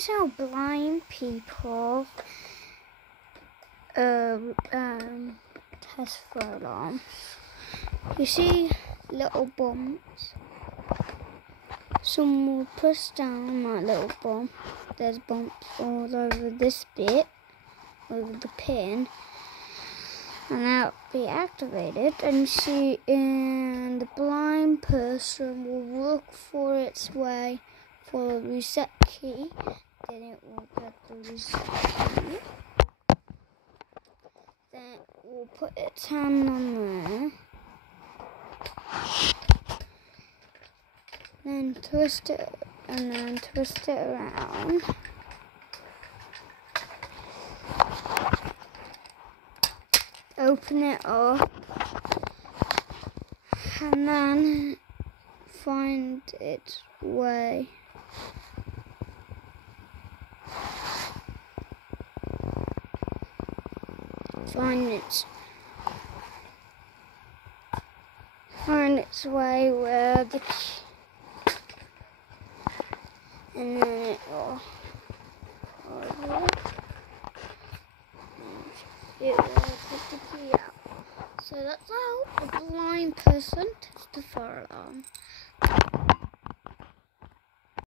So blind people test fire alarms. You see little bumps. Some will push down that little bump. There's bumps all over this bit, over the pin, and that'll be activated. And the blind person will look for its way for the reset key. Then it will get the reset key. Then we'll put its hand on there. Then twist it, and then twist it around. Open it up, and then find its way. Find its way where the key, and then it will put the key out. So that's how a blind person tests the fire alarm.